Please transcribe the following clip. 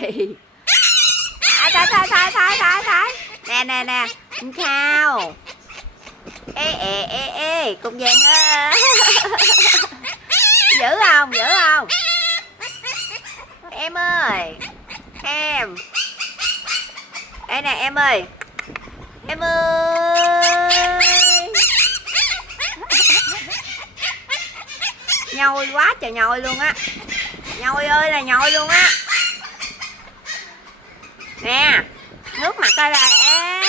Thôi. Nè. Khao. Ê, cục vàng ơi. Giữ không? Em ơi. Em. Ê nè em ơi. Em ơi. Nhồi quá trời nhồi luôn á. Nhồi ơi là nhồi luôn á. Nè, nước mặt ra. Ê.